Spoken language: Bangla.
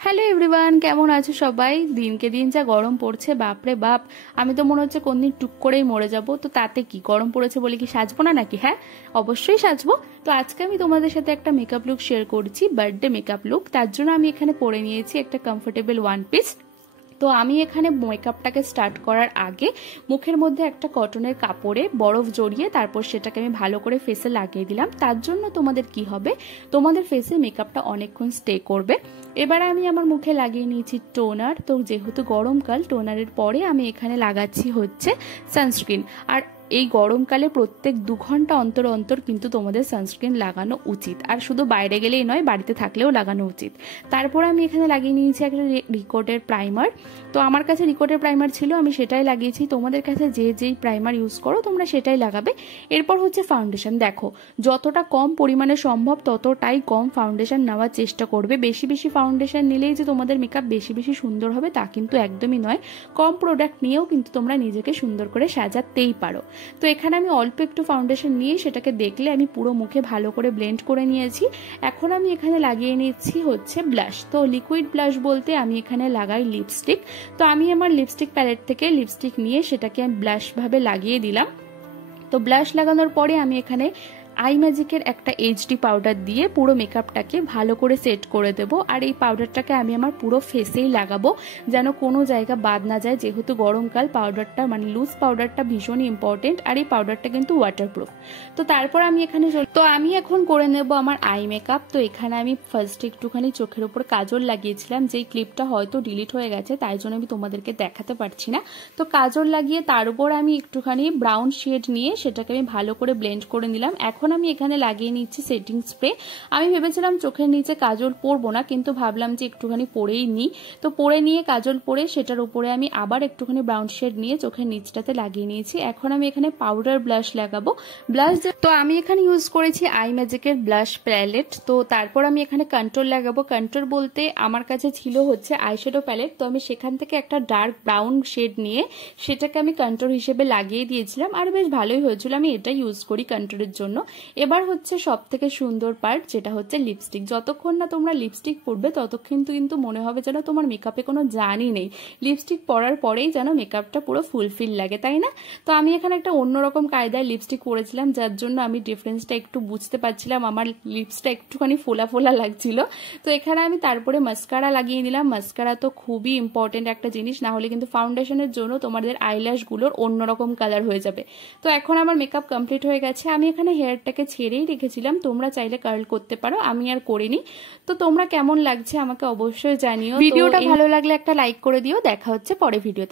হ্যালো এভরিওয়ান, কেমন আছো সবাই? দিনকে দিন যা গরম পড়ছে, বাপরে বাপ। আমি তো মনে হচ্ছে কোনদিন টুক করেই মরে যাব। তো তাতে কি, গরম পড়েছে বলে কি সাজবো না নাকি? হ্যাঁ, অবশ্যই সাজবো। তো আজকে আমি তোমাদের সাথে একটা মেকআপ লুক শেয়ার করছি, বার্থডে মেকআপ লুক। তার জন্য আমি এখানে পরে নিয়েছি একটা কমফোর্টেবল ওয়ান পিস। তো আমি এখানে মেকআপটাকে স্টার্ট করার আগে মুখের মধ্যে একটা কটনের কাপড়ে বরফ জড়িয়ে তারপর সেটাকে আমি ভালো করে ফেসে লাগিয়ে দিলাম। তার জন্য তোমাদের কি হবে, তোমাদের ফেসে মেকআপটা অনেকক্ষণ স্টে করবে। এবার আমি আমার মুখে লাগিয়ে নিয়েছি টোনার। তো যেহেতু গরমকাল, টোনারের পরে আমি এখানে লাগাচ্ছি হচ্ছে সানস্ক্রিন। আর এই গরমকালে প্রত্যেক 2 ঘন্টা অন্তর অন্তর কিন্তু তোমাদের সানস্ক্রিন লাগানো উচিত। আর শুধু বাইরে গেলেই নয়, বাড়িতে থাকলেও লাগানো উচিত। তারপর আমি এখানে লাগিয়ে নিয়েছি একটা রিকোটের প্রাইমার। তো আমার কাছে রিকোটের প্রাইমার ছিল, আমি সেটাই লাগিয়েছি। তোমাদের কাছে যেই প্রাইমার ইউজ করো তোমরা সেটাই লাগাবে। এরপর হচ্ছে ফাউন্ডেশন। দেখো, যতটা কম পরিমাণে সম্ভব ততটাই কম ফাউন্ডেশন নেওয়ার চেষ্টা করবে। বেশি বেশি ফাউন্ডেশন নিলেই যে তোমাদের মেকআপ বেশি বেশি সুন্দর হবে তা কিন্তু একদমই নয়। কম প্রোডাক্ট নিয়েও কিন্তু তোমরা নিজেকে সুন্দর করে সাজাতেই পারো। তো এখানে আমি অল্প একটু ফাউন্ডেশন নিয়ে সেটাকে দেখলে আমি পুরো মুখে ভালো করে ব্লেন্ড করে নিয়েছি। এখন আমি এখানে লাগিয়ে নিচ্ছি হচ্ছে ব্লাশ। তো লিকুইড ব্লাশ বলতে আমি এখানে লাগাই লিপস্টিক। তো আমি আমার লিপস্টিক প্যালেট থেকে লিপস্টিক নিয়ে সেটাকে আমি ব্লাশ ভাবে লাগিয়ে দিলাম। তো ব্লাশ লাগানোর পরে আমি এখানে আই ম্যাজিকের একটা এইচডি পাউডার দিয়ে পুরো মেকআপটাকে ভালো করে সেট করে দেব। আর এই পাউডারটাকে আমি আমার পুরো ফেসেই লাগাবো, যেন কোনো জায়গা বাদ না যায়। যেহেতু গরমকাল, পাউডারটা মানে লুজ পাউডারটা ভীষণই ইম্পর্টেন্ট। আর এই পাউডারটা কিন্তু ওয়াটারপ্রুফ। তো তারপর আমি আমি এখন করে নেব আমার আই মেকআপ। তো এখানে আমি ফার্স্ট একটুখানি চোখের উপর কাজল লাগিয়েছিলাম, যেই ক্লিপটা হয়তো ডিলিট হয়ে গেছে, তাই জন্য আমি তোমাদেরকে দেখাতে পারছি না। তো কাজল লাগিয়ে তার উপর আমি একটুখানি ব্রাউন শেড নিয়ে সেটাকে আমি ভালো করে ব্লেন্ড করে নিলাম। এখন আমি এখানে লাগিয়ে নিচ্ছি সেটিং স্প্রে। আমি ভেবেছিলাম চোখের নিচে কাজল পরবো না, কিন্তু ভাবলাম যে একটুখানি পরেই নিই। তো পরে নিয়ে কাজল পরে সেটার উপরে আমি আবার একটুখানি ব্রাউন শেড নিয়ে চোখের নিচটাতে লাগিয়ে নিয়েছি। এখন আমি এখানে পাউডার ব্লাশ লাগাবো। তো আমি এখানে ইউজ করেছি আই ম্যাজিকের ব্লাশ প্যালেট। তো তারপর আমি এখানে কন্ট্রোল লাগাবো। কন্ট্রোল বলতে আমার কাছে ছিল হচ্ছে আইশ্যাডো প্যালেট। তো আমি সেখান থেকে একটা ডার্ক ব্রাউন শেড নিয়ে সেটাকে আমি কন্ট্রোল হিসেবে লাগিয়ে দিয়েছিলাম, আর বেশ ভালোই হয়েছিল। আমি এটা ইউজ করি কন্ট্রোলের জন্য। এবার হচ্ছে সব থেকে সুন্দর পার্ট, যেটা হচ্ছে লিপস্টিক। যতক্ষণ না তোমরা লিপস্টিক পরবে ততক্ষণ কিন্তু মনে হবে যেন তোমার মেকআপে কোনো জানই নেই। লিপস্টিক পরার পরেই যেন মেকআপটা পুরো ফুলফিল লাগে, তাই না? তো আমি এখানে একটা অন্যরকম কায়দায় লিপস্টিক পরেছিলাম, যার জন্য আমি ডিফারেন্সটা একটু বুঝতে পারছিলাম। আমার লিপসটা একটুখানি ফোলা ফোলা লাগছিল। তো এখানে আমি তারপরে মাস্কারা লাগিয়ে নিলাম। মাস্কারা তো খুবই ইম্পর্টেন্ট একটা জিনিস, না হলে কিন্তু ফাউন্ডেশনের জন্য তোমাদের আইল্যাশগুলোর অন্যরকম কালার হয়ে যাবে। তো এখন আমার মেকআপ কমপ্লিট হয়ে গেছে। আমি এখানে হেয়ারটাকে ছেড়েই রেখেছিলাম, তোমরা চাইলে কার্ল করতে পারো, আমি আর করিনি। তো তোমরা কেমন লাগছে আমাকে অবশ্যই জানিও। ভিডিওটা ভালো লাগলে একটা লাইক করে দিও। দেখা হচ্ছে পরে ভিডিওতে।